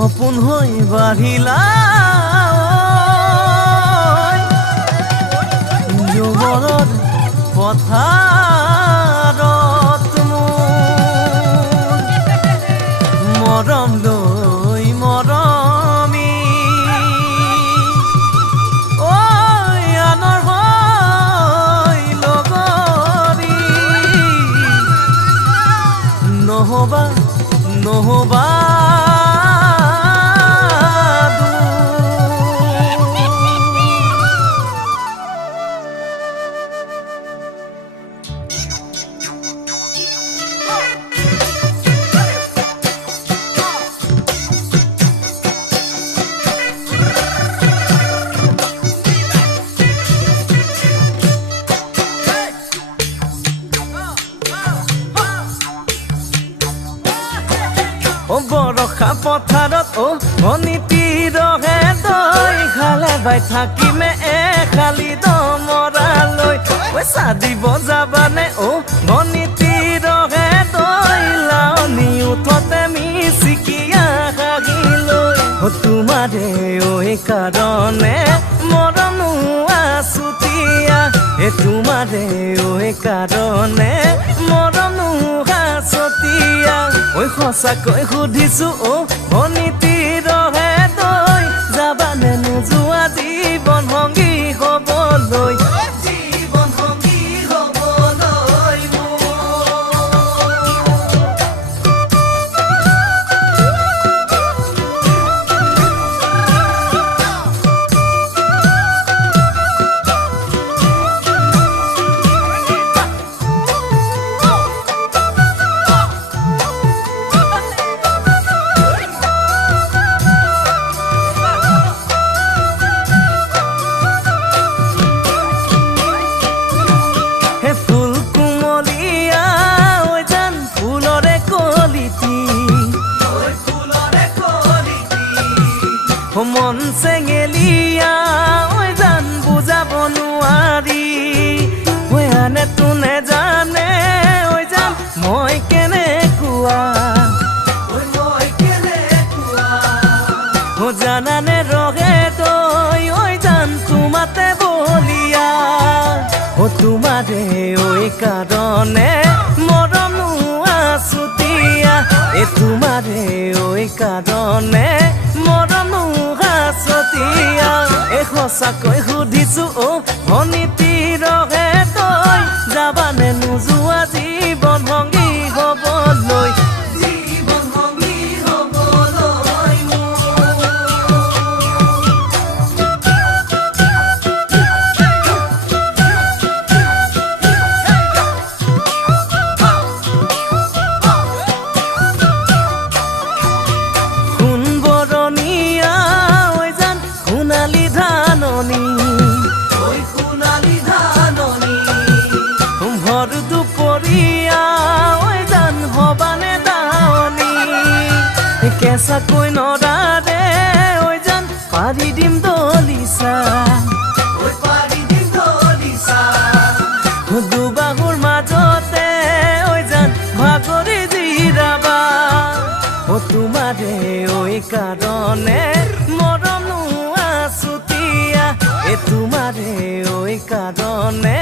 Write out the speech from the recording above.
সপোন হৈ বাঢ়িলা যুৱৰৰ পথাৰত মোৰ মৰম লৈ মৰমি ঐ আনৰ হৈ লগৰী নহবা নহবা বৰষা পথাৰত অনিতি ৰহে তই খালে বাই থাকিমে খালি দমৰালৈ পইচা দিব যাবানে অনিতি ৰহে তই লাৱনি উঠতে মিচিকিয়া হাগিলৈ তোমাৰে কাৰণে মৰমো আছুতীয়া তোমাৰে কাৰণে মৰমো আছতীয়া ঐ সঁচাকৈ সুধিছো অনিতি ৰহে তই যাবানে নোযোৱা জীৱন সংগী হ'বলৈ জীৱন সংগী হ'বলৈ মন চেঙেলিয়া ঐ জান বুজাব নোৱাৰি ঐ আনে তোনে জানে ঐ জান মই কেনেকুৱা জানানে ৰহে তই ঐ জান তোমাতে বলিয়া তোমাৰে কাৰণে মৰমো আছুতীয়া তোমাৰে কাৰণে মৰমো আছতীয়া সঁচাকৈ সুধিছো অনিতি ৰহে তই যাবানে নোযোৱা জীৱন সংগী হ'বলৈ জীৱন সংগী হ'বলৈ ভৰ দুপৰীয়া ঐ জান হবানে দাৱনী কেঁচাকৈ নৰাৰে ঐ জান পাৰি দিম দলিচা দুবাহুৰ মাজতে ঐ জান ভাগৰি জিৰাবা তোমাৰে কাৰণে মৰমো আছুতীয়া তোমাৰে কাৰণে